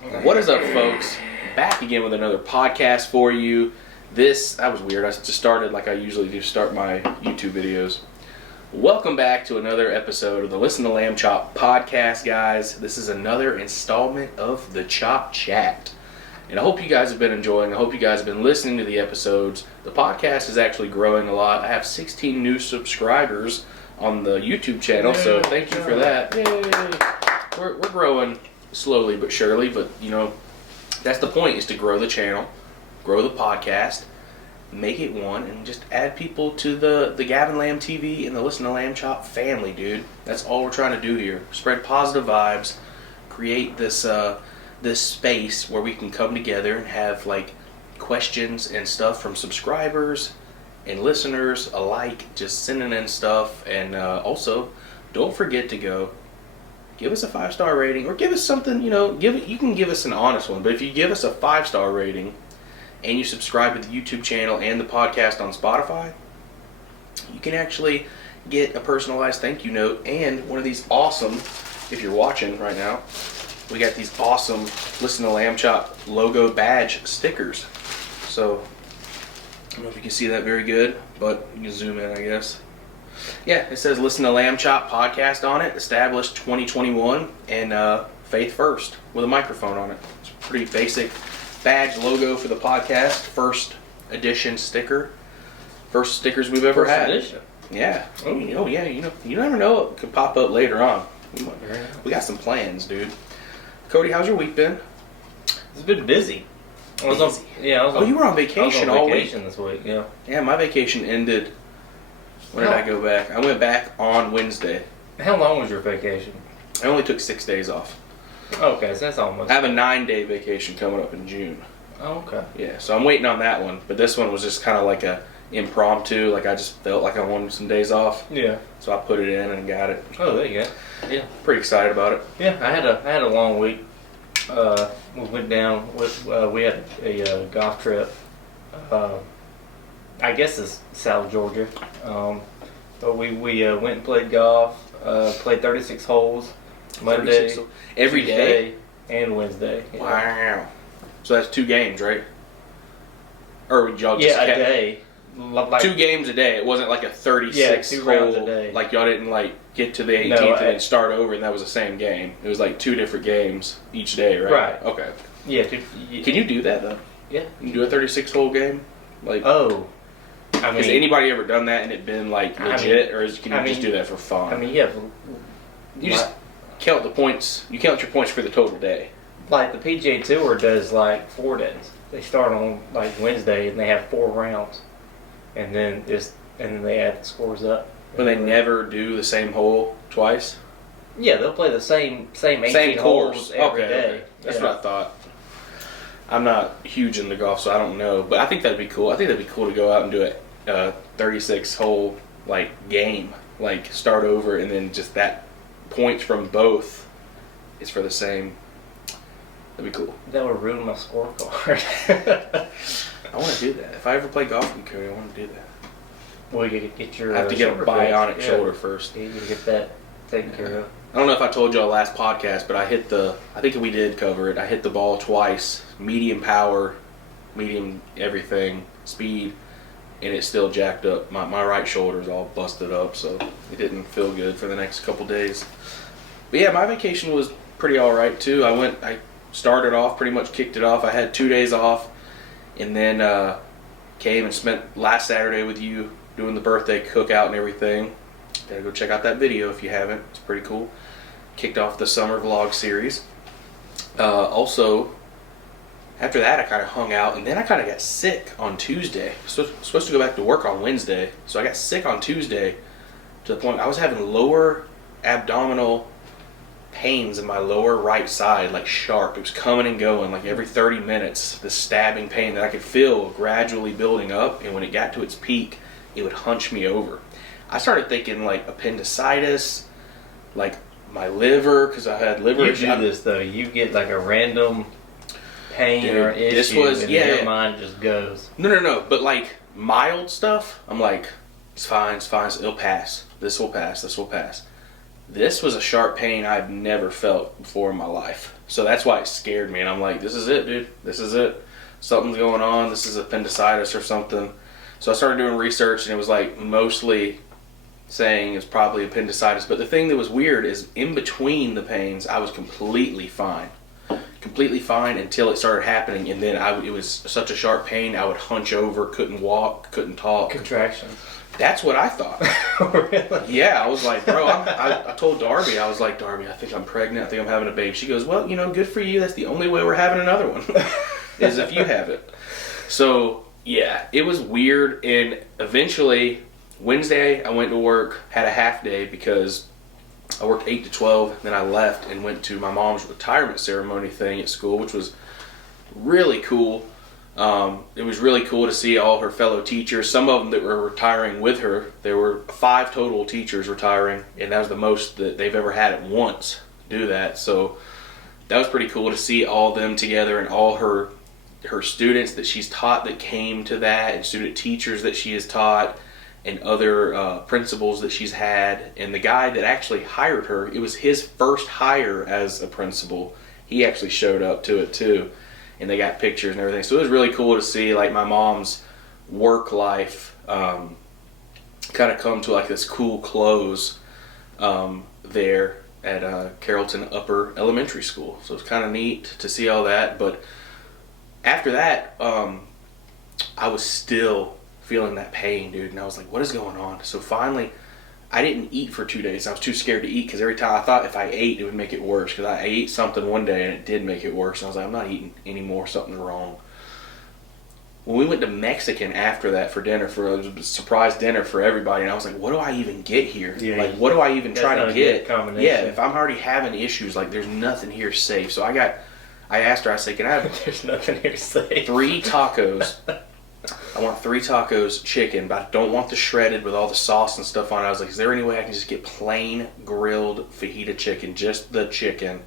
What is up, folks? Back again with another podcast for you. That was weird. I just started like I usually do start my YouTube videos. Welcome back to another episode of the Listen to Lamb Chop podcast, guys. This is another installment of the Chop Chat. And I hope you guys have been enjoying. I hope you guys have been listening to the episodes. The podcast is actually growing a lot. I have 16 new subscribers on the YouTube channel, so thank you for that. Yay! We're growing slowly but surely, but you know, that's the point, is to grow the channel, grow the podcast, make it one, and just add people to the Gavin Lamb TV and the Listen to Lamb Chop family, dude. That's all we're trying to do here. Spread positive vibes, create this space where we can come together and have like questions and stuff from subscribers and listeners alike, just sending in stuff. And also, don't forget to go give us a 5-star rating, or give us something, you know, you can give us an honest one, but if you give us a 5-star rating and you subscribe to the YouTube channel and the podcast on Spotify, you can actually get a personalized thank you note and one of these awesome, if you're watching right now, we got these awesome Listen to Lamb Chop logo badge stickers. So, I don't know if you can see that very good, but you can zoom in, I guess. Yeah, it says Listen to Lamb Chop podcast on it, established 2021, and Faith First with a microphone on it. It's a pretty basic badge logo for the podcast. First edition sticker. First stickers we've ever had. Edition? Yeah. Oh yeah, you never know what could pop up later on. We got some plans, dude. Cody, how's your week been? It's been busy. You were on vacation all week. This week, yeah. Yeah, my vacation ended. When did I go back? I went back on Wednesday. How long was your vacation? I only took 6 days off. Okay, so that's almost... I have a 9-day vacation coming up in June. Oh, okay. Yeah, so I'm waiting on that one. But this one was just kind of like a impromptu. Like I just felt like I wanted some days off. Yeah. So I put it in and got it. Oh, there you go. Yeah. Pretty excited about it. Yeah, I had a long week. We went down with we had a golf trip. I guess it's South Georgia. But we went and played golf. Played 36 holes. Monday, every day, and Wednesday. Yeah. Wow. So that's 2 games, right? Or y'all just a day. Like, 2 games a day. It wasn't like a 36 2 hole, rounds a day. Like y'all didn't like get to the 18th and then start over, and that was the same game. It was like 2 different games each day, right? Right. Okay. Yeah. Can you do that though? Yeah. You can do a 36 hole game? Like. Oh. Has anybody ever done that and it been like legit, or can you just do that for fun? I mean, yeah. You just count the points. You count your points for the total day. Like the PGA Tour does like 4 days. They start on like Wednesday and they have 4 rounds, and then they add the scores up. But they never do the same hole twice. Yeah, they'll play the same 18 holes every day. Okay. That's what I thought. I'm not huge into golf, so I don't know. But I think that'd be cool. I think that'd be cool to go out and do a 36 hole like game, like start over, and then just that points from both is for the same. That'd be cool. That would ruin my scorecard. I want to do that. If I ever play golf with Cody, I want to do that. Well, you get your. I have to get a bionic shoulder first. You can get that taken care of. I don't know if I told y'all last podcast, but I think we did cover it. I hit the ball twice, medium power, medium everything, speed, and it still jacked up. My right shoulder's all busted up, so it didn't feel good for the next couple days. But yeah, my vacation was pretty alright too. I started off, pretty much kicked it off. I had 2 days off, and then came and spent last Saturday with you doing the birthday cookout and everything. Gotta go check out that video if you haven't. It's pretty cool. Kicked off the summer vlog series. Also, after that I kind of hung out, and then I kind of got sick on Tuesday. Supposed to go back to work on Wednesday, so I got sick on Tuesday to the point I was having lower abdominal pains in my lower right side, like sharp. It was coming and going like every 30 minutes. This stabbing pain that I could feel gradually building up, and when it got to its peak, it would hunch me over. I started thinking like appendicitis, like my liver, because I had liver. You do this though. You get like a random pain or issue, and your mind just goes. No. But like mild stuff, I'm like, it's fine. It'll pass. This will pass. This was a sharp pain I've never felt before in my life. So that's why it scared me. And I'm like, this is it, dude. This is it. Something's going on. This is appendicitis or something. So I started doing research, and it was like mostly saying it's probably appendicitis. But the thing that was weird is in between the pains, I was completely fine. Completely fine until it started happening. And then it was such a sharp pain, I would hunch over, couldn't walk, couldn't talk. Contractions. That's what I thought. Really? Yeah, I was like, bro, I told Darby, I was like, Darby, I think I'm pregnant. I think I'm having a baby. She goes, well, good for you. That's the only way we're having another one, is if you have it. So, yeah, it was weird. And eventually, Wednesday, I went to work, had a half day because I worked 8 to 12. Then I left and went to my mom's retirement ceremony thing at school, which was really cool. It was really cool to see all her fellow teachers, some of them that were retiring with her. There were 5 total teachers retiring, and that was the most that they've ever had at once do that. So that was pretty cool to see all them together, and all her students that she's taught that came to that, and student teachers that she has taught, and other principals that she's had. And the guy that actually hired her, it was his first hire as a principal. He actually showed up to it too. And they got pictures and everything. So it was really cool to see like my mom's work life kind of come to like this cool close there at Carrollton Upper Elementary School. So it's kind of neat to see all that. But after that, I was still feeling that pain, dude. And I was like, what is going on? So finally, I didn't eat for 2 days. I was too scared to eat because every time I thought if I ate, it would make it worse. Because I ate something one day and it did make it worse. And I was like, I'm not eating anymore. Something's wrong. When we went to Mexican after that for dinner, for a surprise dinner for everybody, and I was like, what do I even get here? Yeah, like, what do I even try to get? Yeah, if I'm already having issues, like, there's nothing here safe. So I asked her, I said, can I have there's nothing here safe. 3 tacos? I want 3 tacos chicken, but I don't want the shredded with all the sauce and stuff on it. I was like, is there any way I can just get plain grilled fajita chicken, just the chicken,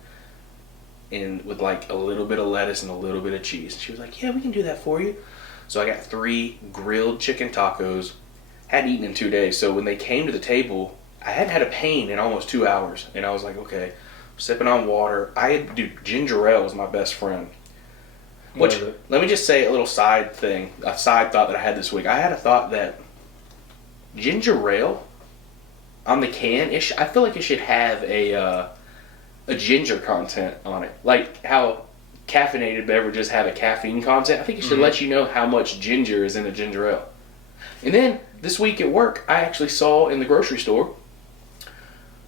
and with like a little bit of lettuce and a little bit of cheese? She was like, yeah, we can do that for you. So I got 3 grilled chicken tacos. Hadn't eaten in 2 days, so when they came to the table, I hadn't had a pain in almost 2 hours, and I was like, okay, I'm sipping on water. Ginger ale was my best friend. Which, let me just say a little side thought that I had this week. I had a thought that ginger ale on the can, I feel like it should have a ginger content on it. Like how caffeinated beverages have a caffeine content. I think it should let you know how much ginger is in a ginger ale. And then this week at work, I actually saw in the grocery store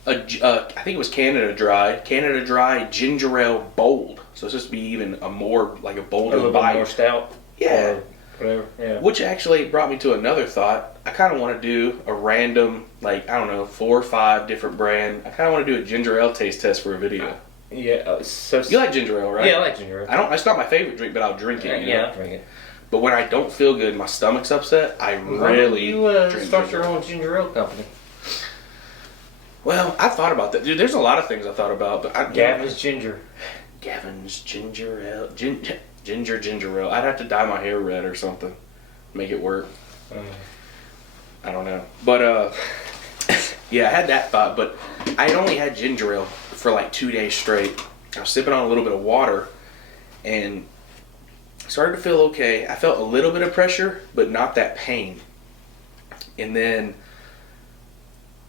I think it was Canada Dry ginger ale bold. So it's just be even a more like a bolder little bite. bit more stout. Yeah. Or whatever. Yeah. Which actually brought me to another thought. I kind of want to do a random, like, I don't know, 4 or 5 different brand. I kind of want to do a ginger ale taste test for a video. Yeah. You like ginger ale, right? Yeah, I like ginger ale. It's not my favorite drink, but I'll drink it. Yeah, I'll drink it. But when I don't feel good, my stomach's upset, I really drink start ginger your ale. own ginger ale company. Well, I thought about that. Dude, there's a lot of things I thought about. But Gavin's ginger. Gavin's ginger ale. Ginger ale. I'd have to dye my hair red or something. Make it work. I don't know. But, yeah, I had that thought. But I only had ginger ale for like 2 days straight. I was sipping on a little bit of water. And started to feel okay. I felt a little bit of pressure, but not that pain. And then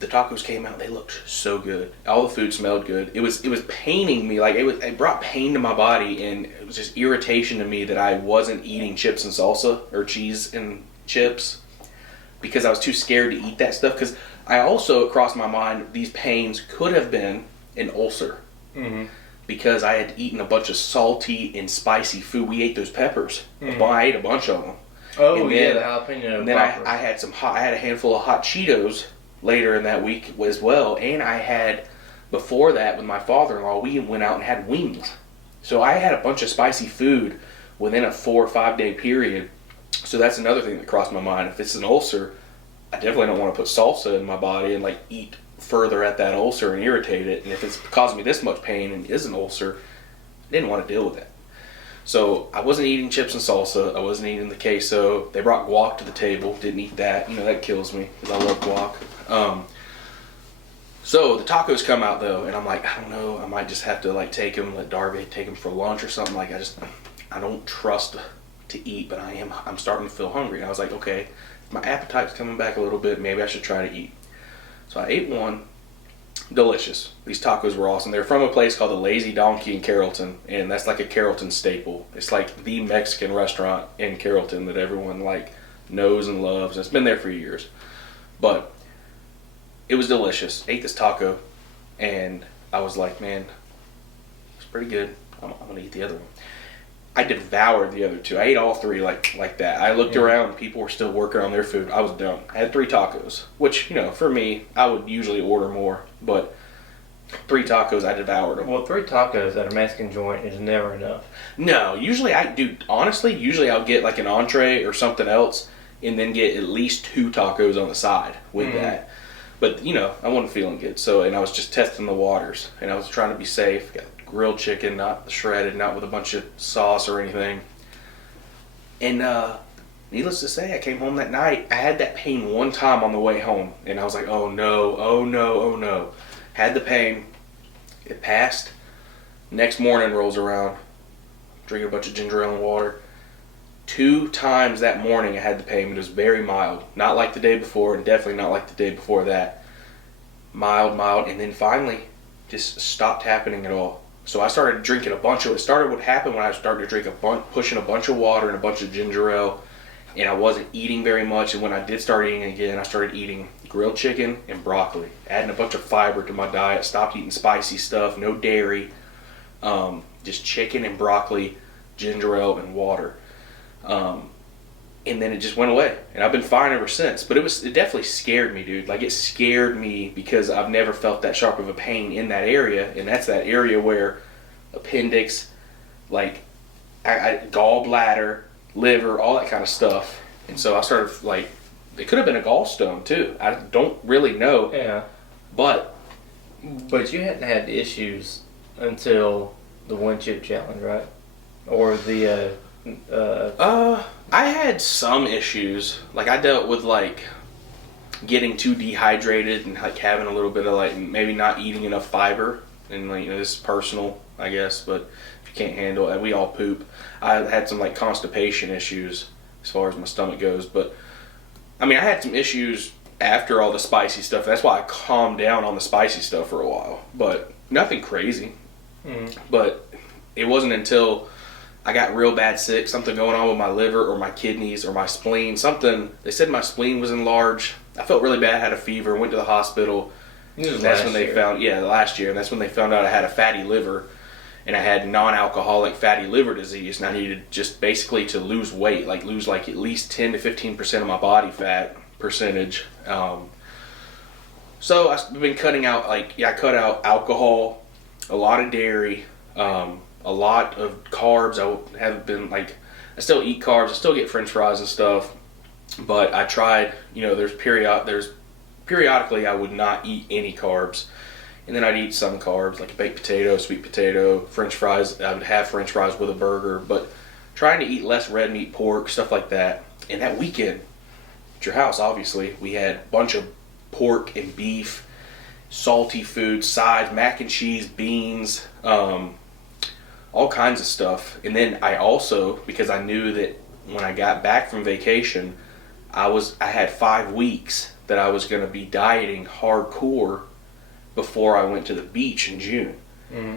the tacos came out. They looked so good. All the food smelled good. It was paining me. Like it brought pain to my body, and it was just irritation to me that I wasn't eating chips and salsa or cheese and chips because I was too scared to eat that stuff. Because I also, crossed my mind, these pains could have been an ulcer. Mm-hmm. Because I had eaten a bunch of salty and spicy food. We ate those peppers. Mm-hmm. I ate a bunch of them. Oh, and then, yeah, the jalapeno. And then I had I had a handful of hot Cheetos later in that week as well. And I had, before that, with my father-in-law, we went out and had wings. So I had a bunch of spicy food within a 4 or 5 day period. So that's another thing that crossed my mind. If it's an ulcer, I definitely don't want to put salsa in my body and like eat further at that ulcer and irritate it. And if it's causing me this much pain and is an ulcer, I didn't want to deal with that. So I wasn't eating chips and salsa. I wasn't eating the queso. They brought guac to the table. Didn't eat that. You know, that kills me because I love guac. So the tacos come out though, and I'm like, I don't know, I might just have to like take them, let Darby take them for lunch or something. Like I don't trust to eat, but I'm starting to feel hungry. And I was like, okay, my appetite's coming back a little bit. Maybe I should try to eat. So I ate one. Delicious. These tacos were awesome. They're from a place called the Lazy Donkey in Carrollton, and that's like a Carrollton staple. It's like the Mexican restaurant in Carrollton that everyone like knows and loves. It's been there for years. But it was delicious. Ate this taco, and I was like, man, it's pretty good. I'm gonna eat the other one. I devoured the other two. I ate all three like that. I looked around, people were still working on their food. I was done. I had 3 tacos, which, you know, for me, I would usually order more, but 3 tacos, I devoured them. Well, 3 tacos at a Mexican joint is never enough. No, usually I'll get like an entree or something else and then get at least 2 tacos on the side with that. But, you know, I wasn't feeling good. So, and I was just testing the waters, and I was trying to be safe. Got grilled chicken, not shredded, not with a bunch of sauce or anything. And needless to say, I came home that night. I had that pain one time on the way home, and I was like, oh no, oh no, oh no. Had the pain. It passed. Next morning rolls around, drinking a bunch of ginger ale and water. 2 times that morning I had the pain, but it was very mild. Not like the day before, and definitely not like the day before that. Mild, and then finally just stopped happening at all. So I started drinking a bunch of it. Started what happened when I started to drink pushing a bunch of water and a bunch of ginger ale, and I wasn't eating very much. And when I did start eating again, I started eating grilled chicken and broccoli, adding a bunch of fiber to my diet. Stopped eating spicy stuff, no dairy, just chicken and broccoli, ginger ale and water. And then it just went away, and I've been fine ever since. But it definitely scared me, dude. Like, it scared me because I've never felt that sharp of a pain in that area, and that's that area where appendix, like, gallbladder, liver, all that kind of stuff. And so I started, like, it could have been a gallstone too. I don't really know. Yeah. But you hadn't had issues until the one chip challenge, right? Or the I had some issues. Like, I dealt with like getting too dehydrated and like having a little bit of like maybe not eating enough fiber, and like, you know, this is personal, I guess, but if you can't handle it, we all poop. I had some like constipation issues as far as my stomach goes, but I mean, I had some issues after all the spicy stuff. That's why I calmed down on the spicy stuff for a while, but nothing crazy. But it wasn't until I got real bad sick, something going on with my liver or my kidneys or my spleen, something. They said my spleen was enlarged. I felt really bad, had a fever, went to the hospital. That's when they found, last year, and that's when they found out I had a fatty liver, and I had non-alcoholic fatty liver disease, and I needed just basically to lose weight, like lose like at least 10 to 15% of my body fat percentage. So I've been cutting out, I cut out alcohol, a lot of dairy, a lot of carbs. I haven't been I still eat carbs. I still get French fries and stuff, but I tried. You know, there's periodically I would not eat any carbs, and then I'd eat some carbs like a baked potato, sweet potato, French fries. I would have French fries with a burger, but trying to eat less red meat, pork, stuff like that. And that weekend at your house, obviously, we had a bunch of pork and beef, salty food, sides, mac and cheese, beans. All kinds of stuff. And then I also, because I knew that when I got back from vacation, I had 5 weeks that I was going to be dieting hardcore before I went to the beach in June.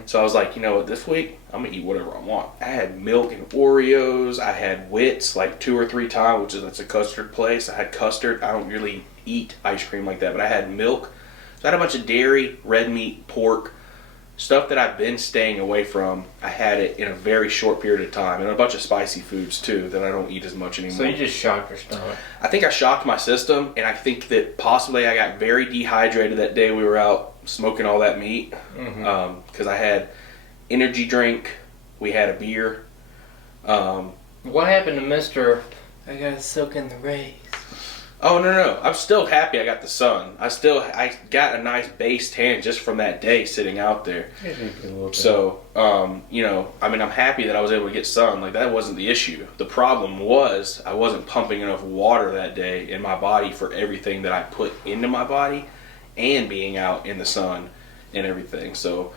So I was like, you know what, this week I'm gonna eat whatever I want. I had milk and Oreos. I had Wits like 2 or 3 times, that's a custard place. I had custard. I don't really eat ice cream like that, but I had milk. So I had a bunch of dairy, red meat, pork, stuff that I've been staying away from. I had it in a very short period of time, and a bunch of spicy foods too that I don't eat as much anymore. So you just shocked your stomach. I think I shocked my system, and I think that possibly I got very dehydrated that day we were out smoking all that meat. Because I had energy drink, we had a beer. What happened to Mr. I gotta soak in the rays? Oh, no. I'm still happy I got the sun. I got a nice base tan just from that day sitting out there. So, you know, I mean, I'm happy that I was able to get sun. Like, that wasn't the issue. The problem was I wasn't pumping enough water that day in my body for everything that I put into my body. and being out in the sun and everything. So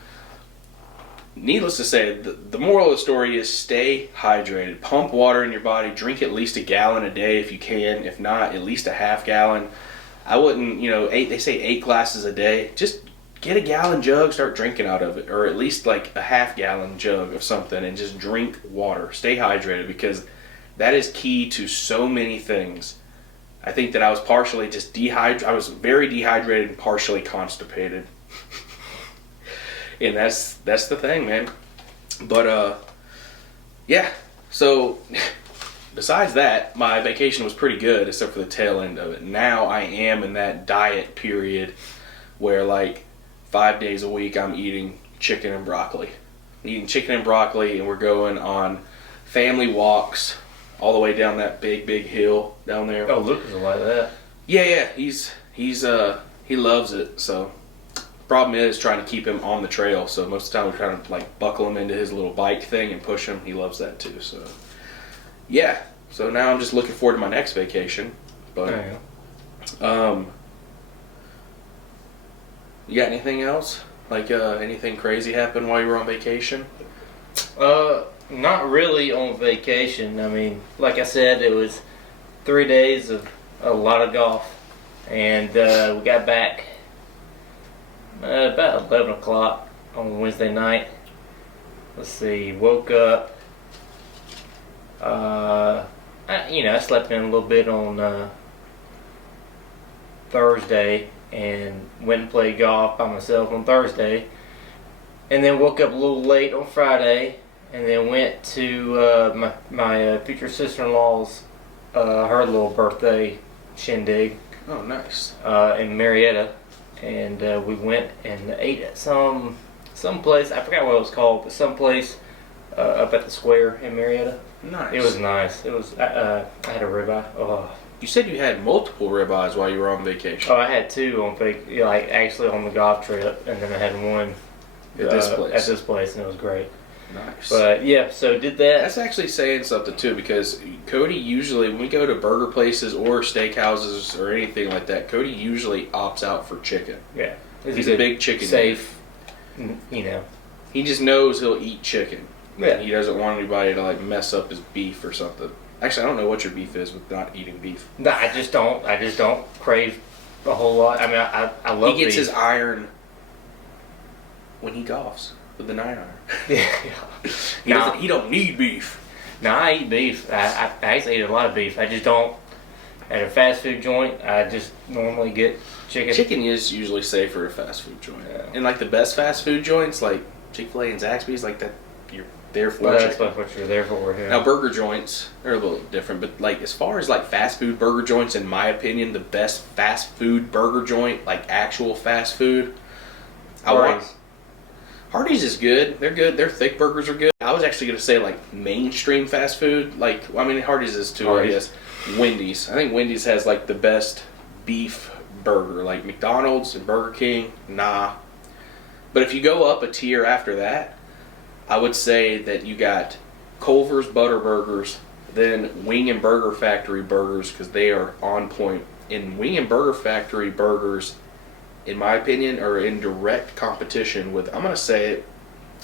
needless to say, the moral of the story is stay hydrated. Pump water in your body. Drink at least a gallon a day if you can. If not, at least a half gallon. I wouldn't, they say 8 glasses a day. Just get a gallon jug, start drinking out of it. Or at least like a half gallon jug of something and just drink water. Stay hydrated, because that is key to so many things. I think that I was partially just dehydrated. I was very dehydrated and partially constipated. And that's the thing, man. But, yeah. So, besides that, my vacation was pretty good, except for the tail end of it. Now I am in that diet period where, like, 5 days a week I'm eating chicken and broccoli. I'm eating chicken and broccoli, and we're going on family walks all the way down that big hill down there. Oh, Lucas will like that. Yeah. He loves it, so... Problem is trying to keep him on the trail, so most of the time we're trying to like buckle him into his little bike thing and push him. He loves that too. So yeah, so now I'm just looking forward to my next vacation. But you got anything else, like anything crazy happen while you were on vacation? Not really on vacation. I mean, like I said, it was 3 days of a lot of golf, and we got back about 11 o'clock on Wednesday night. Let's see, woke up. I slept in a little bit on Thursday and went and played golf by myself on Thursday. And then woke up a little late on Friday and then went to my future sister-in-law's, her little birthday shindig. Oh, nice. In Marietta. And we went and ate at some place. I forgot what it was called, but some place up at the square in Marietta. Nice. It was nice. It was. I had a ribeye. Oh. You said you had multiple ribeyes while you were on vacation. Oh, I had 2 on actually on the golf trip, and then I had 1 at this place, and it was great. Nice. But yeah, so did that. That's actually saying something too, because Cody usually, when we go to burger places or steakhouses or anything like that, Cody usually opts out for chicken. Yeah, he's a big chicken safe. He just knows he'll eat chicken. Yeah. He doesn't want anybody to like mess up his beef or something. Actually, I don't know what your beef is with not eating beef. No, I just don't crave a whole lot. I mean, I love. He gets beef. his iron when he golfs with the 9-iron. Yeah. He don't need beef. No, I eat beef. I actually eat a lot of beef. I just don't. At a fast food joint, I just normally get chicken. Chicken is usually safer at a fast food joint. Yeah. And like the best fast food joints, like Chick-fil-A and Zaxby's, like that, you're there for Well, chicken. that's what you're there for. Yeah. Now burger joints are a little different, but like as far as like fast food burger joints, in my opinion, the best fast food burger joint, like actual fast food, Hardee's is good. They're good. Their thick burgers are good. I was actually going to say like mainstream fast food. Like, I mean, Hardee's is too, I guess. Wendy's. I think Wendy's has like the best beef burger. Like McDonald's and Burger King, nah. But if you go up a tier after that, I would say that you got Culver's Butter Burgers, then Wing and Burger Factory burgers, because they are on point. In Wing and Burger Factory burgers, in my opinion, are in direct competition with, I'm going to say it,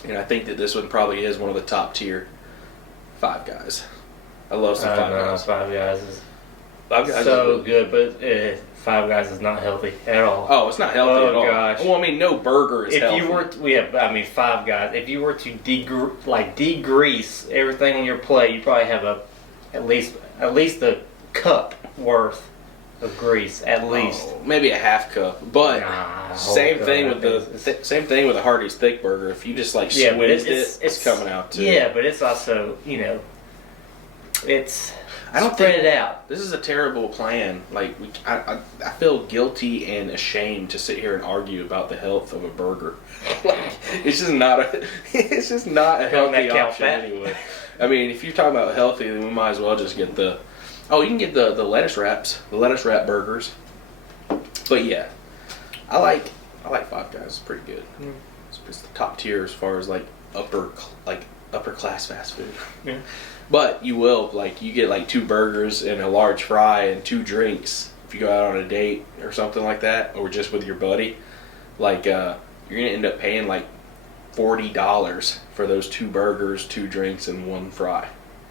and I think that this one probably is one of the top tier, Five Guys. I love some Five Guys. Five Guys is so good, but Five Guys is not healthy at all. Oh, it's not healthy at all. Oh gosh. Well, I mean, no burger is healthy. Five Guys. If you were to degrease everything on your plate, you probably have at least a cup worth of grease, at least. Oh, maybe a half cup, but same thing with the Hardee's thick burger. If you just like squeezed it's coming out too. Yeah, but it's also it's I don't spread think it out. This is a terrible plan. Like I feel guilty and ashamed to sit here and argue about the health of a burger. Like it's just not a healthy option anyway. I mean, if you're talking about healthy, then we might as well just get the. Oh, you can get the lettuce wraps, the lettuce wrap burgers. But yeah, I like Five Guys. It's pretty good. Mm. It's the top tier as far as like upper class fast food. Yeah. But you get like 2 burgers and a large fry and 2 drinks if you go out on a date or something like that, or just with your buddy, like you're gonna end up paying like $40 for those 2 burgers, 2 drinks, and 1 fry.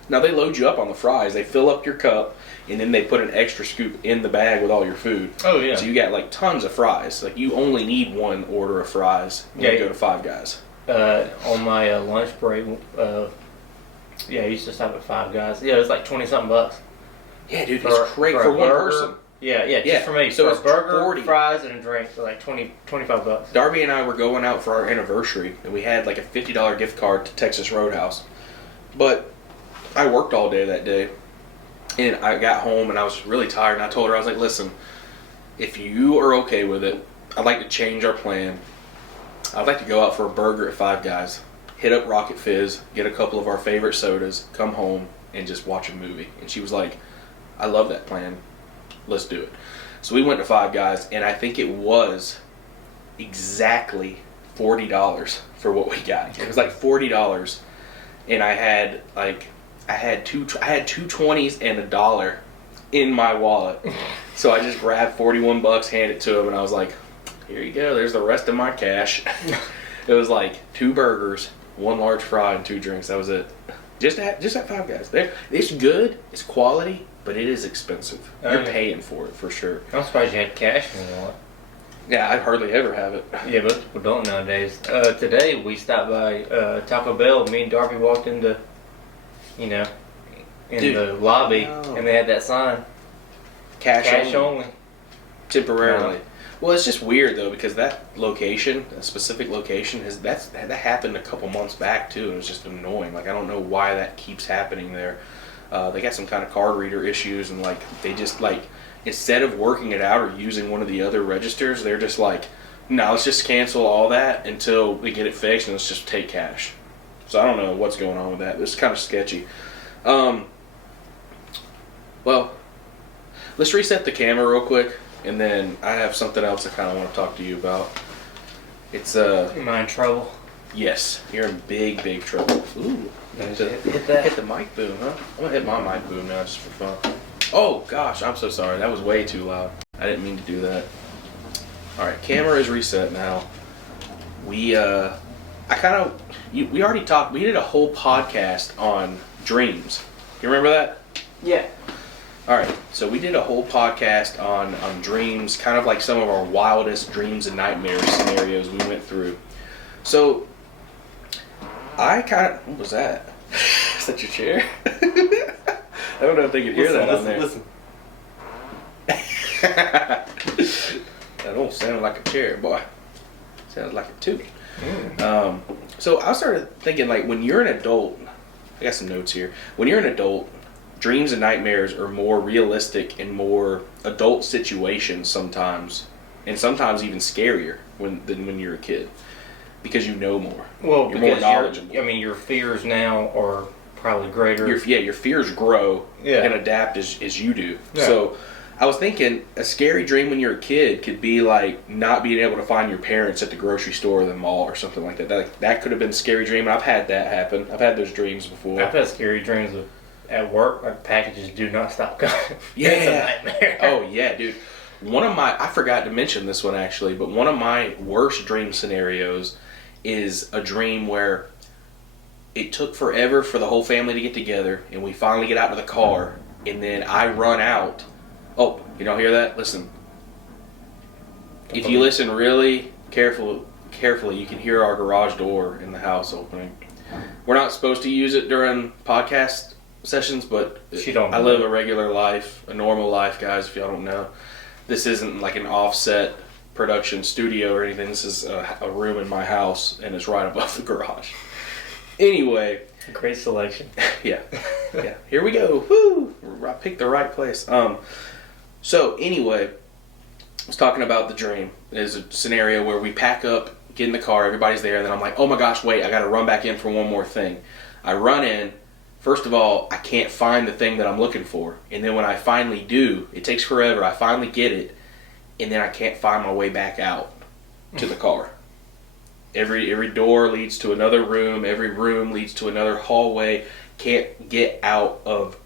Now they load you up on the fries. They fill up your cup, and then they put an extra scoop in the bag with all your food. Oh yeah. So you got like tons of fries. Like you only need 1 order of fries when you go to Five Guys. On my lunch break, I used to stop at Five Guys. Yeah, it was like $20-something. Yeah, dude, it's great for one person. Yeah, just for me. So for it's a burger, 40. fries, and a drink for like $25. Darby and I were going out for our anniversary, and we had like a $50 gift card to Texas Roadhouse. But I worked all day that day, and I got home, and I was really tired, and I told her, I was like, listen, if you are okay with it, I'd like to change our plan. I'd like to go out for a burger at Five Guys, hit up Rocket Fizz, get a couple of our favorite sodas, come home, and just watch a movie. And she was like, I love that plan. Let's do it. So we went to Five Guys, and I think it was exactly $40 for what we got. It was like $40, and I had two 20s and $1 in my wallet. So I just grabbed $41, handed it to him, and I was like, here you go, there's the rest of my cash. It was like 2 burgers, 1 large fry, and 2 drinks. That was it. Just at Five Guys. It's good, it's quality, but it is expensive. You're paying for it for sure. I'm surprised you had cash in your wallet. Yeah, I hardly ever have it. Yeah, but people don't nowadays. Today we stopped by Taco Bell. Me and Darby walked into, the lobby, and they had that sign. Cash only. Temporarily. Well, it's just weird though, because that location, a specific location, that happened a couple months back too. It was just annoying. Like I don't know why that keeps happening there. They got some kind of card reader issues, and like they just like instead of working it out or using one of the other registers, they're just like, no, let's just cancel all that until we get it fixed, and let's just take cash. So I don't know what's going on with that. It's kind of sketchy. Well, let's reset the camera real quick. And then I have something else I kind of want to talk to you about. It's Am I in trouble? Yes, you're in big trouble. Ooh, hit that. Hit the mic boom, huh? I'm gonna hit my mic boom now just for fun. Oh gosh, I'm so sorry. That was way too loud. I didn't mean to do that. All right, camera is reset now. We already talked. We did a whole podcast on dreams. You remember that? Yeah. Alright, so we did a whole podcast on dreams, kind of like some of our wildest dreams and nightmare scenarios we went through. So, what was that? Is that your chair? I don't know if they can hear that on there. Listen. That don't sound like a chair, boy. Sounds like a tooth. So I started thinking, like, when you're an adult, I got some notes here. When you're an adult, dreams and nightmares are more realistic and more adult situations sometimes, and sometimes even scarier than when you're a kid, because you know more. Well, you're more knowledgeable. Your fears now are probably greater. Your fears grow and adapt as you do. Yeah. So I was thinking a scary dream when you're a kid could be like not being able to find your parents at the grocery store or the mall or something like that. That could have been a scary dream, and I've had that happen. I've had those dreams before. I've had scary dreams at work. Like packages do not stop coming. Yeah. It's a nightmare. Oh yeah, dude. I forgot to mention this one actually, but one of my worst dream scenarios is a dream where it took forever for the whole family to get together, and we finally get out of the car, and then I run out. Oh, you don't hear that? Listen. If you listen really carefully, you can hear our garage door in the house opening. We're not supposed to use it during podcast sessions, but I live a regular life, a normal life, guys, if y'all don't know. This isn't like an offset production studio or anything. This is a room in my house, and it's right above the garage. Anyway. Great selection. Yeah. Here we go. Woo! I picked the right place. So anyway, I was talking about the dream. There's a scenario where we pack up, get in the car, everybody's there, and then I'm like, oh my gosh, wait, I gotta run back in for one more thing. I run in. First of all, I can't find the thing that I'm looking for. And then when I finally do, it takes forever. I finally get it, and then I can't find my way back out to the car. Every door leads to another room. Every room leads to another hallway. Can't get out of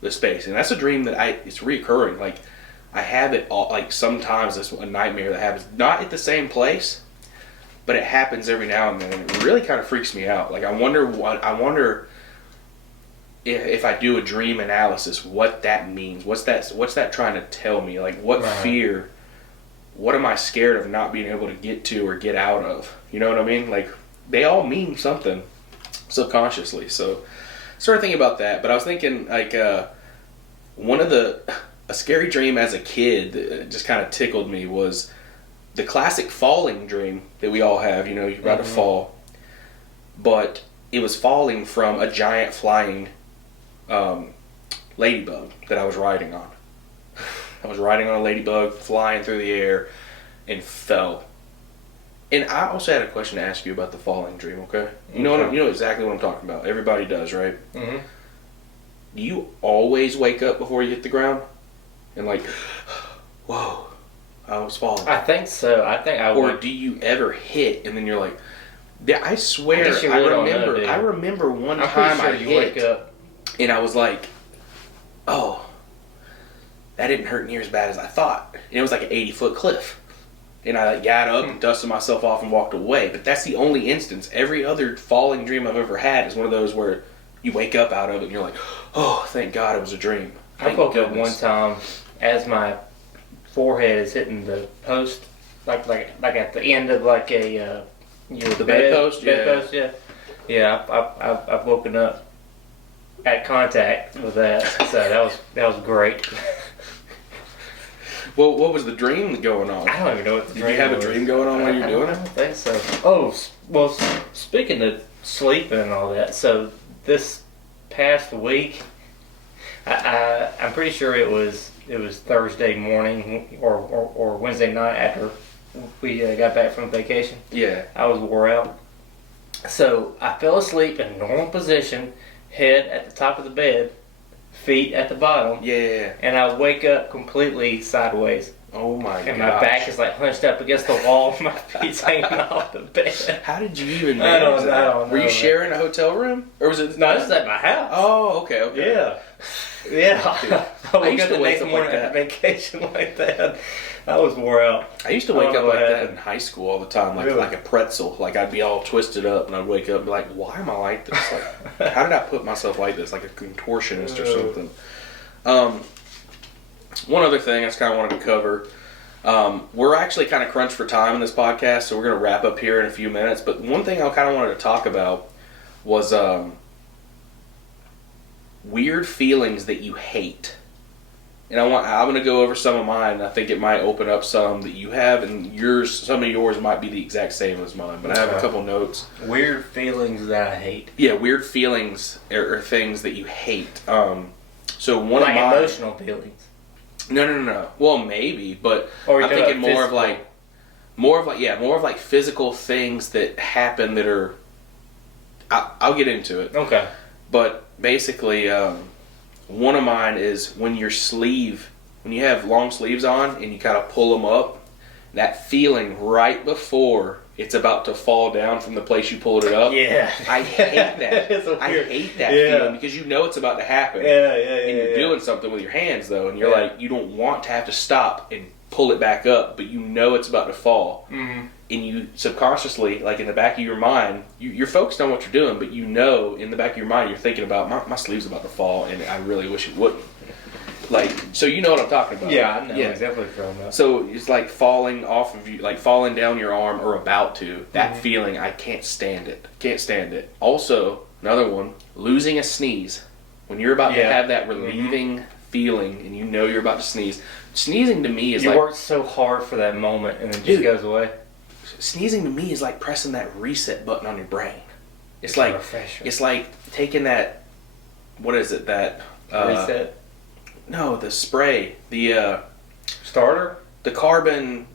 the space. And that's a dream that it's reoccurring. Like, I have it all, like sometimes it's a nightmare that happens, not at the same place, but it happens every now and then, and it really kind of freaks me out. Like I wonder if I do a dream analysis, what that means. What's that trying to tell me? Like what fear, what am I scared of not being able to get to or get out of? You know what I mean? Like they all mean something subconsciously. So I started thinking about that, but I was thinking like a scary dream as a kid that just kind of tickled me was the classic falling dream that we all have. You know, you're about to fall, but it was falling from a giant flying ladybug that I was riding on. I was riding on a ladybug, flying through the air, and fell. And I also had a question to ask you about the falling dream. Okay, you know exactly what I'm talking about. Everybody does, right? Mm-hmm. Do you always wake up before you hit the ground and like, whoa, I was falling? I think so. I think I would. Or do you ever hit and then you're like, I swear, I remember one time I hit, wake up and I was like, oh, that didn't hurt near as bad as I thought. And it was like an 80-foot cliff. And I got up and dusted myself off and walked away. But that's the only instance. Every other falling dream I've ever had is one of those where you wake up out of it and you're like, oh, thank God it was a dream. I woke up one time as my forehead is hitting the post, like at the end of like a the bedpost. Yeah. I've woken up at contact with that, so that was great. Well, what was the dream going on? I don't even know what the dream was. Did you have a dream going on while you were doing it? I don't think so. Oh, well, speaking of sleeping and all that, so this past week, I'm pretty sure it was Thursday morning or Wednesday night after we got back from vacation. Yeah. I was wore out. So I fell asleep in normal position, head at the top of the bed, feet at the bottom. Yeah. And I wake up completely sideways. Oh my god. And my back is like hunched up against the wall. My feet's hanging off the bed. How did you even manage that? I don't know. Were you sharing a hotel room? Or was it? No, this is at my house. Oh, okay. Yeah. Yeah. I used to wake up the next morning at vacation like that. I was wore out. I used to wake up like that in high school all the time, like a pretzel. Like I'd be all twisted up and I'd wake up and be like, why am I like this? Like, how did I put myself like this? Like a contortionist or something. One other thing I just kind of wanted to cover. We're actually kind of crunched for time in this podcast, so we're going to wrap up here in a few minutes. But one thing I kind of wanted to talk about was weird feelings that you hate. And I'm going to go over some of mine. I think it might open up some that you have, and some of yours might be the exact same as mine. But I have a couple notes. Weird feelings that I hate. Yeah, weird feelings or things that you hate. So one like of mine, emotional feelings. No. Well, maybe, but or I'm thinking more of like physical things that happen that are. I'll get into it. Okay. But basically, one of mine is when you have long sleeves on and you kind of pull them up, that feeling right before it's about to fall down from the place you pulled it up. Yeah. I hate that. I hate that feeling because you know it's about to happen. Yeah. And you're doing something with your hands though, and you're like, you don't want to have to stop and pull it back up, but you know it's about to fall. Mm-hmm. And you subconsciously, like in the back of your mind, you're focused on what you're doing, but you know in the back of your mind you're thinking about my sleeve's about to fall, and I really wish it wouldn't. Like, so you know what I'm talking about. Yeah, I know exactly what you're talking about. So it's like falling off of you, like falling down your arm or about to. That feeling, I can't stand it. Can't stand it. Also, another one, losing a sneeze. When you're about to have that relieving feeling and you know you're about to sneeze. Sneezing to me is you worked so hard for that moment and it just goes away. Sneezing to me is like pressing that reset button on your brain. It's like refreshing. It's like taking that, what is it, that reset? No, the spray, the starter, the carbon,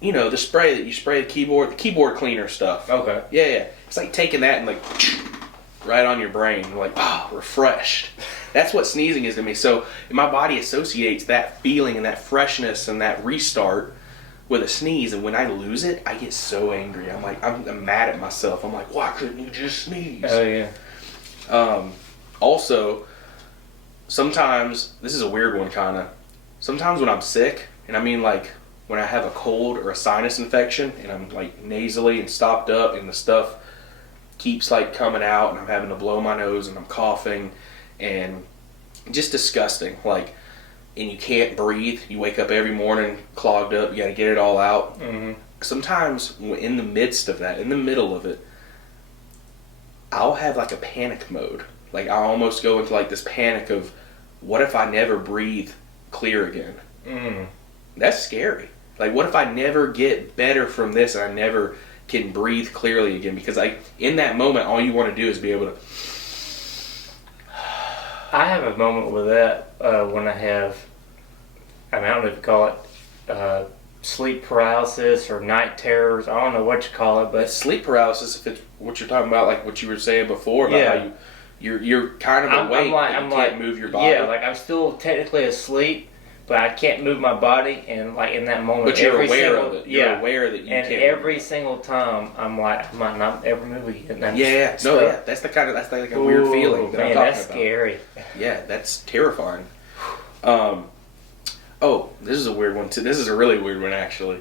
the spray that you spray the keyboard cleaner stuff. Okay. Yeah. It's like taking that and like right on your brain, like refreshed. That's what sneezing is to me. So my body associates that feeling and that freshness and that restart with a sneeze, and when I lose it, I get so angry. I'm like, I'm mad at myself. I'm like, why couldn't you just sneeze? Oh yeah. Also, sometimes, this is a weird one kind of, sometimes when I'm sick, and I mean like when I have a cold or a sinus infection, and I'm like nasally and stopped up, and the stuff keeps like coming out, and I'm having to blow my nose, and I'm coughing, and just disgusting. Like, and you can't breathe. You wake up every morning clogged up. You got to get it all out. Mm-hmm. Sometimes in the midst of that, in the middle of it, I'll have like a panic mode. Like, I'll almost go into like this panic of, what if I never breathe clear again? That's scary. Like, what if I never get better from this and I never can breathe clearly again? Because like in that moment, all you want to do is be able to. I have a moment with that when I have, I don't know if you call it sleep paralysis or night terrors. I don't know what you call it, but Sleep paralysis, if it's what you're talking about, like what you were saying before about how you're kind of awake, but you can't move your body. Yeah, like I'm still technically asleep, but I can't move my body, and like in that moment, But you're aware of it. You're aware that you can't. And every single time, I'm like, I might not ever move again. That's like a weird feeling that I'm talking that's about. Scary. Yeah, that's terrifying. Oh, this is a weird one too. This is a really weird one actually.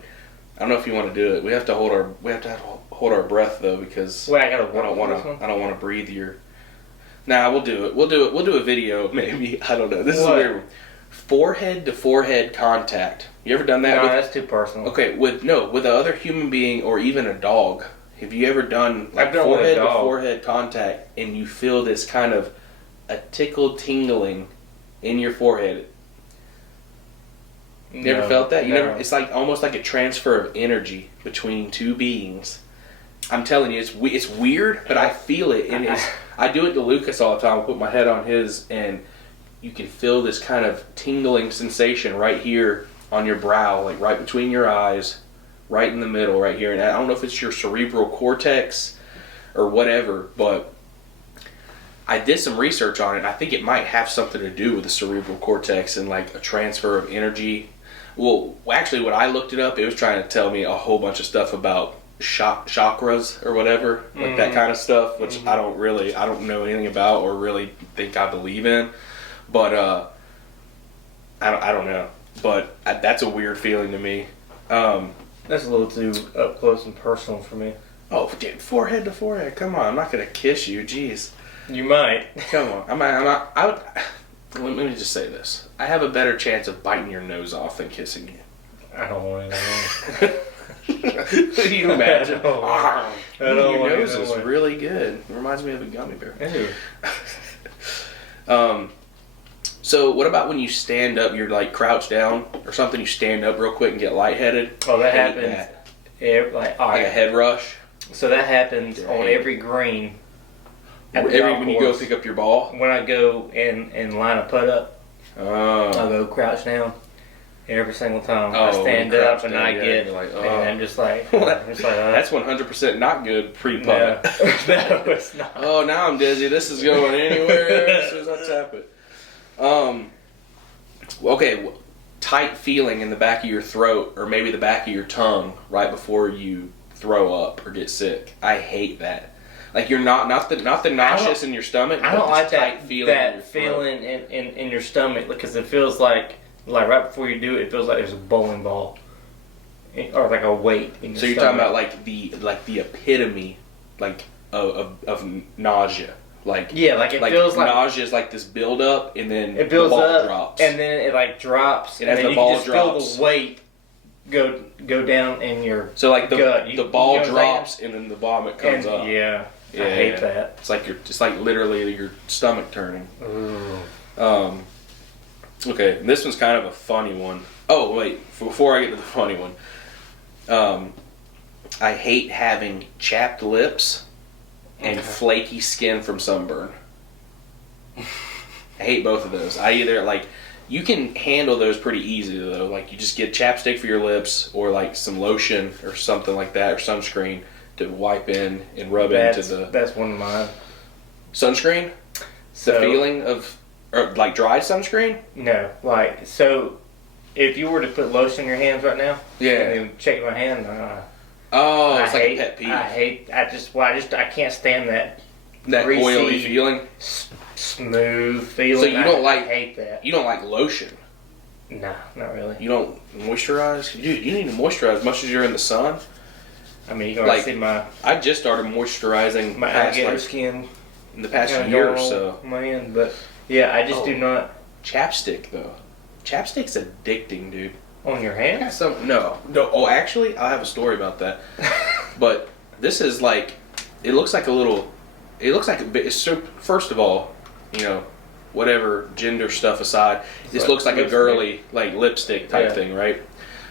I don't know if you want to do it. We have to hold our breath though, because Wait, I don't want to breathe your. Nah, we'll do it. We'll do a video maybe. I don't know. This is a weird one. Forehead to forehead contact. You ever done that? No, that's too personal. Okay, with another human being or even a dog. Have you ever done like forehead to forehead contact and you feel this kind of a tingling in your forehead? You ever felt that? It's like almost like a transfer of energy between two beings. I'm telling you, it's weird, but I feel it, and I do it to Lucas all the time. I put my head on his, and you can feel this kind of tingling sensation right here on your brow, like right between your eyes, right in the middle, right here. And I don't know if it's your cerebral cortex or whatever, but I did some research on it. I think it might have something to do with the cerebral cortex and like a transfer of energy. Well, actually, when I looked it up, it was trying to tell me a whole bunch of stuff about chakras or whatever, like that kind of stuff, which I don't know anything about or really think I believe in. But I don't know. But that's a weird feeling to me. That's a little too up close and personal for me. Oh, dude, forehead to forehead. Come on, I'm not gonna kiss you. Jeez. You might. Come on. Let me just say this. I have a better chance of biting your nose off than kissing you. I don't want to. Can you imagine? Your nose is way. really good. It reminds me of a gummy bear. Ew. So what about when you stand up, you're like crouched down or something, you stand up real quick and get lightheaded? Oh, that happens. Like a head rush? So that happens on every green. When you go pick up your ball? When I go and line a putt up, I'll go crouch down. Every single time I stand up and I get, like, and I'm just like, that's 100% not good pre-putt. No, it's not. Oh, now I'm dizzy. This is going anywhere as soon as I tap it. Okay, tight feeling in the back of your throat or maybe the back of your tongue right before you throw up or get sick. I hate that. Like you're not the nauseous in your stomach. I don't like that feeling in your stomach because it feels like right before you do it, it feels like there's a bowling ball or like a weight in your So you're stomach. talking about the epitome of nausea. Like it feels like nausea is like this build up and then it builds the ball up drops. and then it like drops and then the you ball can just drops, feel the weight go down in your so like the ball drops and then the vomit comes up. Yeah, I hate that. It's like literally your stomach turning. Ooh. Okay, this one's kind of a funny one. Oh wait, before I get to the funny one, I hate having chapped lips and flaky skin from sunburn. I hate both of those. I either you can handle those pretty easy though. Like you just get chapstick for your lips or like some lotion or something like that or sunscreen to wipe in and rub into the. That's one of mine. Sunscreen? The feeling of. Or like dry sunscreen? No, so if you were to put lotion in your hands right now, and then check my hand, it's like a pet peeve. I can't stand that greasy, oily feeling, smooth feeling. So you don't I hate that. You don't like lotion. Nah, not really. You don't moisturize? Dude, you need to moisturize as much as you're in the sun. I mean, you can already see my... I just started moisturizing my alligator skin in the past year or so. Man, but yeah, I just do not... Chapstick, though. Chapstick's addicting, dude. On your hands? No. Oh, actually, I have a story about that. But this is like... It looks like a little... It looks like a bit... So, first of all, you know, whatever gender stuff aside, this looks like lipstick. A girly, like, lipstick type thing, right?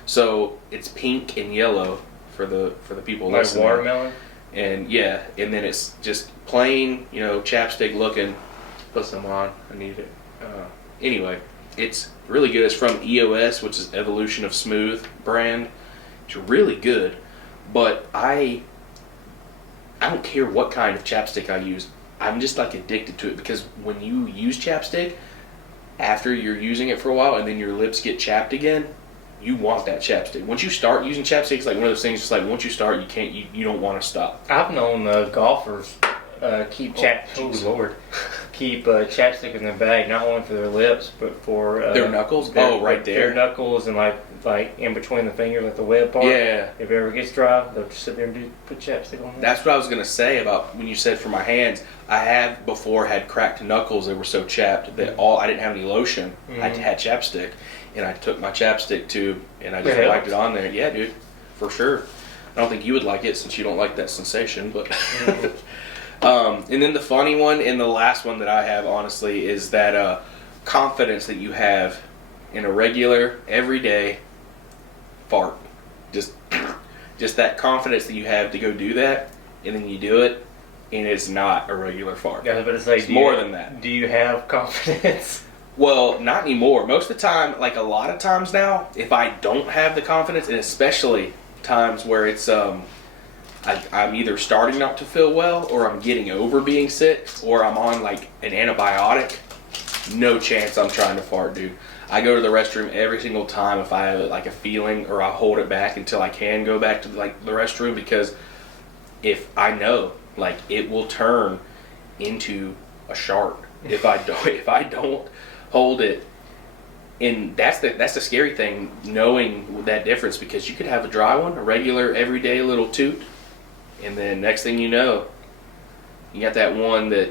So, it's pink and yellow for the people like listening. Watermelon? And yeah, and then it's just plain, you know, chapstick looking. Put some on. I need it. Anyway, it's really good. It's from EOS, which is Evolution of Smooth brand. It's really good. But I don't care what kind of chapstick I use. I'm just like addicted to it because when you use chapstick, after you're using it for a while and then your lips get chapped again, you want that chapstick. Once you start using chapstick, it's like one of those things. Just like once you start, you don't want to stop. I've known golfers keep chapstick in their bag, not only for their lips but for their knuckles. Right there, their knuckles and like in between the fingers, like the web part. Yeah. If it ever gets dry, they'll just sit there and put chapstick on. That's what I was gonna say about when you said for my hands. I have before had cracked knuckles. They were so chapped that I didn't have any lotion. Mm-hmm. I had chapstick. And I took my chapstick tube and I just wiped it on there. Yeah, dude, for sure. I don't think you would like it since you don't like that sensation, but. And then the funny one and the last one that I have, honestly, is that confidence that you have in a regular, everyday fart. Just that confidence that you have to go do that, and then you do it, and it's not a regular fart. I was about to say, it's more than that. Do you have confidence? Well, not anymore. Most of the time, like a lot of times now, if I don't have the confidence, and especially times where it's I'm either starting not to feel well, or I'm getting over being sick, or I'm on like an antibiotic, no chance I'm trying to fart, dude. I go to the restroom every single time if I have like a feeling, or I hold it back until I can go back to like the restroom, because if I know, like, it will turn into a shark if I don't hold it. And that's the scary thing, knowing that difference, because you could have a dry one, a regular everyday little toot, and then next thing you know, you got that one that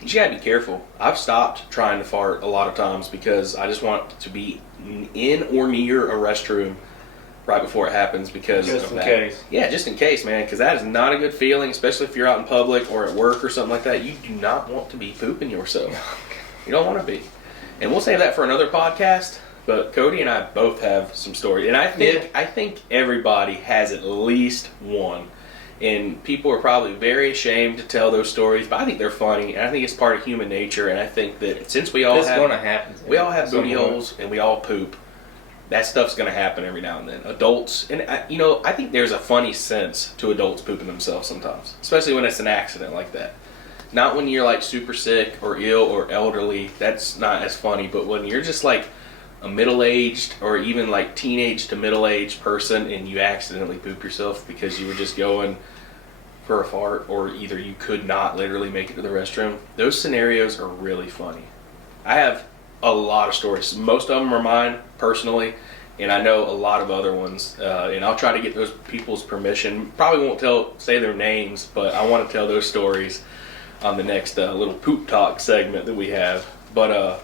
you just gotta be careful. I've stopped trying to fart a lot of times because I just want to be in or near a restroom right before it happens, because just of in that. Case. Yeah, just in case, man, because that is not a good feeling, especially if you're out in public or at work or something like that. You do not want to be pooping yourself. You don't want to be. And we'll save that for another podcast. But Cody and I both have some stories, and I think everybody has at least one. And people are probably very ashamed to tell those stories, but I think they're funny, and I think it's part of human nature. And I think that since we all have booty holes and we all poop, that stuff's going to happen every now and then. Adults, and I think there's a funny sense to adults pooping themselves sometimes, especially when it's an accident like that. Not when you're like super sick or ill or elderly, that's not as funny, but when you're just like a middle-aged or even like teenage to middle-aged person and you accidentally poop yourself because you were just going for a fart, or either you could not literally make it to the restroom, those scenarios are really funny. I have a lot of stories. Most of them are mine personally, and I know a lot of other ones, and I'll try to get those people's permission. Probably won't say their names, but I want to tell those stories on the next little poop talk segment that we have. But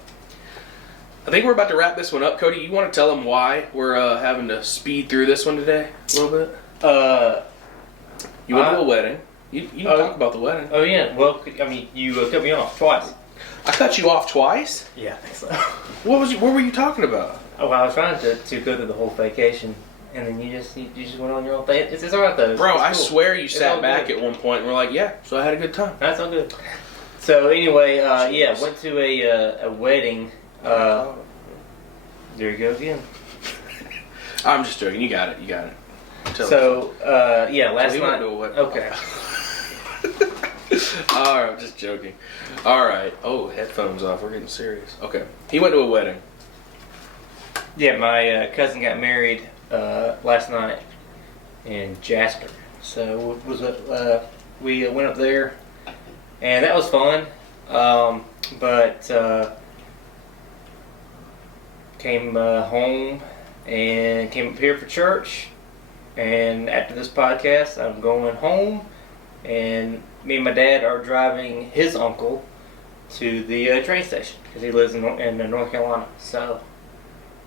I think we're about to wrap this one up. Cody, you want to tell them why we're having to speed through this one today a little bit? You went to a wedding. You talk about the wedding. Oh yeah, well, I mean, you cut me off twice. I cut you off twice? Yeah, I think so. What were you talking about? Oh, well, I was trying to go through the whole vacation, and then you just went on your own thing. It's alright though. Bro, cool. I swear you sat back at one point and were like, yeah, so I had a good time. That's all good. So anyway, went to a wedding. There you go again. I'm just joking. You got it. So last night. Okay. Alright, I'm just joking. Alright. Oh, headphones off. We're getting serious. Okay. He went to a wedding. Yeah, my cousin got married last night in Jasper. So we went up there, and that was fun. But came home and came up here for church. And after this podcast, I'm going home. And me and my dad are driving his uncle to the train station because he lives in North Carolina. So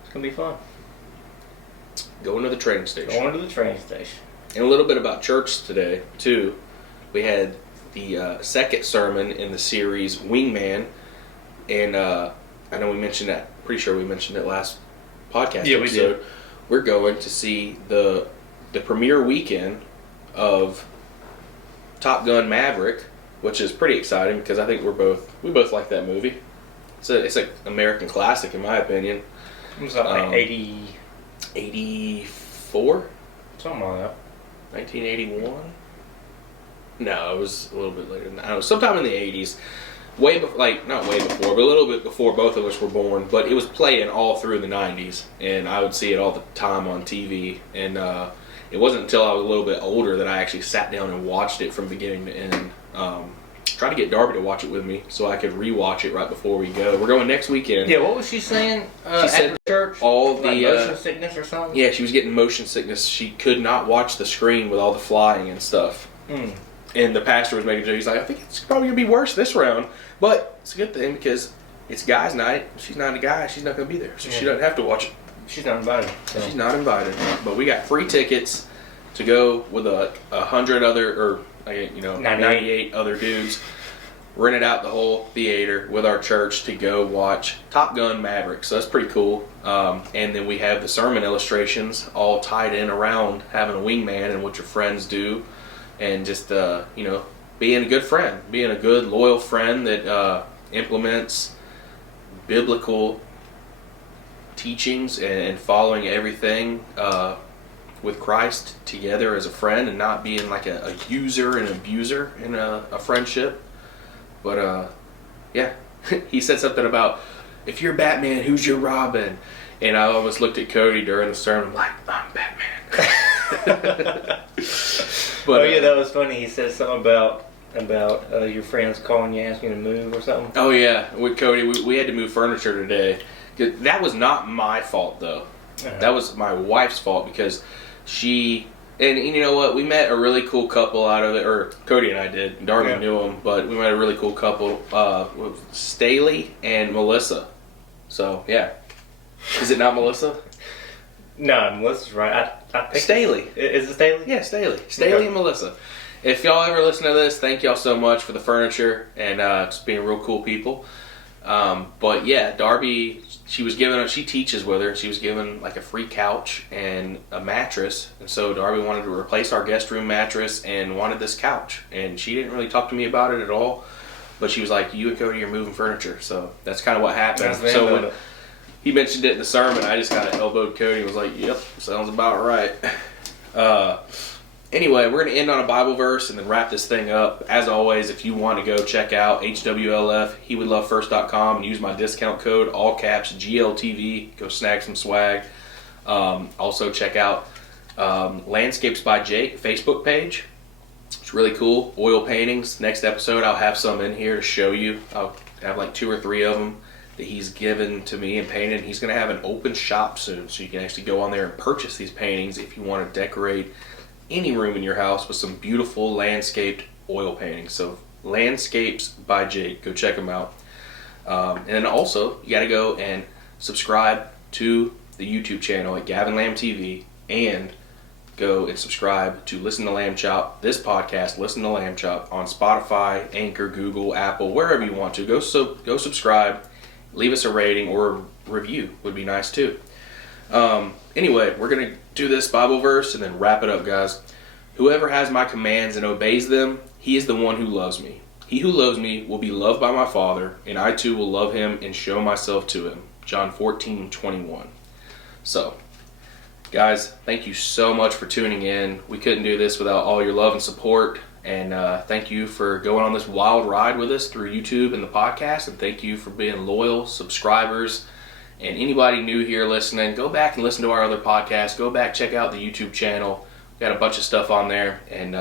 it's going to be fun. Going to the train station. Going to the train station. And a little bit about church today, too. We had the second sermon in the series, Wingman. And I know we mentioned that. Pretty sure we mentioned it last podcast Yeah, episode. we did. We're going to see the premiere weekend of Top Gun Maverick, which is pretty exciting because I think we both like that movie. It's an American classic in my opinion. It was like 84? something like that. 1981? No, it was a little bit later than that. I don't know, sometime in the 80s. Way before, not way before, but a little bit before both of us were born. But it was playing all through the 90s, and I would see it all the time on TV. And it wasn't until I was a little bit older that I actually sat down and watched it from beginning to end. Tried to get Darby to watch it with me so I could rewatch it right before we go. We're going next weekend. Yeah, what was she saying? She said after church, all the motion sickness or something. Yeah, she was getting motion sickness. She could not watch the screen with all the flying and stuff. And the pastor was making a joke. He's like, I think it's probably gonna be worse this round, but it's a good thing because it's guys' night. She's not a guy. She's not gonna be there, so she doesn't have to watch it. She's not invited. So. She's not invited, but we got free tickets to go with 100 other, or 98 other dudes. Rented out the whole theater with our church to go watch Top Gun Maverick, so that's pretty cool. And then we have the sermon illustrations all tied in around having a wingman and what your friends do, and just being a good friend, being a good loyal friend that implements biblical teachings and following everything with Christ together as a friend, and not being like a user and abuser in a friendship. But yeah, he said something about, if you're Batman, who's your Robin? And I almost looked at Cody during the sermon, I'm like, I'm Batman. But, yeah, that was funny. He said something about your friends calling you, asking you to move or something. Oh yeah, with Cody, we had to move furniture today. That was not my fault though. Uh-huh. That was my wife's fault because and you know what? We met a really cool couple out of it, or Cody and I did. Darby knew them, but we met a really cool couple, Staley and Melissa. So yeah, is it not Melissa? No, Melissa's right. I think Staley. Is it Staley? Yeah, Staley. Staley and Melissa. If y'all ever listen to this, thank y'all so much for the furniture and just being real cool people. But yeah, Darby, she teaches with her. She was given like a free couch and a mattress. And so Darby wanted to replace our guest room mattress and wanted this couch. And she didn't really talk to me about it at all. But she was like, you and Cody are moving furniture. So that's kind of what happened. So when he mentioned it in the sermon, I just kind of elbowed Cody and was like, yep, sounds about right. Anyway, we're going to end on a Bible verse and then wrap this thing up. As always, if you want to go check out HWLF, HeWouldLoveFirst.com, and use my discount code, all caps, GLTV. Go snag some swag. Also check out Landscapes by Jake Facebook page. It's really cool. Oil paintings. Next episode, I'll have some in here to show you. I'll have like 2 or 3 of them that he's given to me and painted. He's going to have an open shop soon, so you can actually go on there and purchase these paintings if you want to decorate any room in your house with some beautiful landscaped oil paintings. So Landscapes by Jake, go check them out. And then also you got to go and subscribe to the YouTube channel at Gavin Lamb TV, and go and subscribe to Listen to Lamb Chop, this podcast, Listen to Lamb Chop, on Spotify, Anchor, Google, Apple, wherever you want to. Go subscribe, leave us a rating or a review would be nice too. Anyway, we're going to do this Bible verse and then wrap it up, guys. Whoever has my commands and obeys them, he is the one who loves me. He who loves me will be loved by my Father, and I too will love him and show myself to him. John 14:21. So, guys, thank you so much for tuning in. We couldn't do this without all your love and support. And thank you for going on this wild ride with us through YouTube and the podcast. And thank you for being loyal subscribers. And anybody new here listening, go back and listen to our other podcasts. Go back, check out the YouTube channel. We got a bunch of stuff on there. And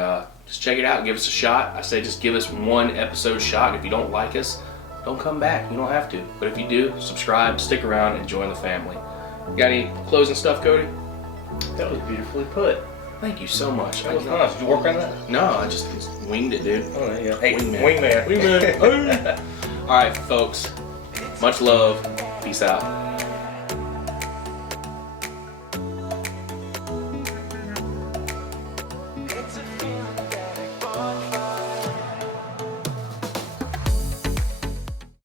just check it out and give us a shot. I say just give us 1 episode shot. If you don't like us, don't come back. You don't have to. But if you do, subscribe, stick around, and join the family. Got any closing stuff, Cody? That was beautifully put. Thank you so much. That was nice. Did you work on that? No, I just winged it, dude. Oh, there you go. Hey, Wingman. Wingman. All right, folks. Much love. Peace out.